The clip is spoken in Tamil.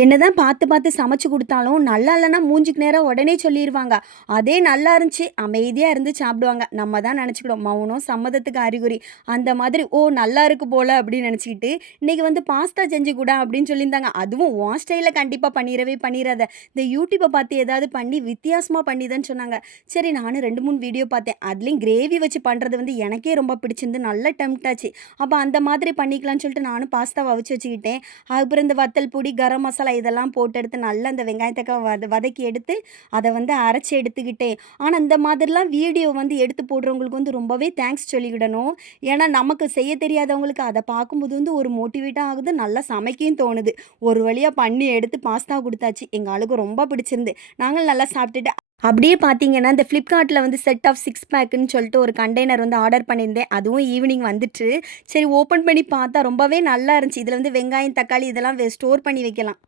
என்னதான் பார்த்து பார்த்து சமைச்சு குடுத்தாலும், நல்லா இல்லன்னா மூஞ்சிக்கு நேரா உடனே சொல்லிருவாங்க. அதே நல்லா இருந்துச்சு, அமைதியா இருந்து சாப்பிடுவாங்க. நம்ம தான் நெனச்சுக்கிடுவோம், மௌனம் சம்மதத்துக்கு அறிகுறி. அந்த மாதிரி, "ஓ! நல்லா இருக்கு போல" அப்படின்னு நெனச்சுக்கிட்டு, "இன்னைக்கு வந்து பாஸ்தா செஞ்சு குடேன்" அப்படின்னு சொல்லியிருந்தாங்க. அதுவும் உன் ஸ்டைல்ல கண்டிப்பா பண்ணிறவே பண்ணிறாத. இந்த யூடியூப பார்த்து ஏதாவது பண்ணி வித்தியாசமா பண்ணிதன்னு சொன்னாங்க. சரி நானும் 2, 3 வீடியோ பார்த்தேன். அதுலயும் கிரேவி வச்சு பண்றது வந்து எனக்கே ரொம்ப பிடிச்சிருந்து, நல்ல டெம்ப்ட் ஆச்சு. அப்ப அந்த மாதிரி பண்ணிக்கலான்னு சொல்லிட்டு நானும் பாஸ்தாவ அவிச்சு வச்சுக்கிட்டேன். அதுக்கப்புறம் இந்த வத்தல் பொடி, கரம் மசாலா இதெல்லாம் போட்டு எடுத்து நல்லா இந்த வெங்காயத்தக்கா வதக்கி எடுத்து, அத வந்து அரைச்சு எடுத்துக்கிட்டேன். ஆனா, இந்த மாதிரிலாம் வீடியோ வந்து எடுத்து போடுறவங்களுக்கு வந்து ரொம்பவே தேங்க்ஸ் சொல்லிக்கிடணும். ஏன்னா, நமக்கு செய்ய தெரியாதவங்களுக்கு அத பார்க்கும்போது வந்து ஒரு மோட்டிவேட்டா ஆகுது. நல்லா சமைக்கவும் தோணுது. ஒரு வழியா பண்ணி எடுத்து பாஸ்தா குடுத்தாச்சு. எங்க ஆளுக்கு ரொம்ப பிடிச்சிருந்து. நாங்களும் நல்லா சாப்பிட்டுட்டு அப்படியே பார்த்தீங்கன்னா, இந்த Flipkartல வந்து செட் ஆஃப் 6 பேக்குன்னு சொல்லிட்டு ஒரு கண்டெய்னர் வந்து ஆர்டர் பண்ணியிருந்தேன். அதுவும் ஈவினிங் வந்துச்சு. சரி ஓப்பன் பண்ணி பார்த்தா ரொம்பவே நல்லா இருந்துச்சு. இதில வந்து வெங்காயம், தக்காளி இதெல்லாம் ஸ்டோர் பண்ணி வைக்கலாம்.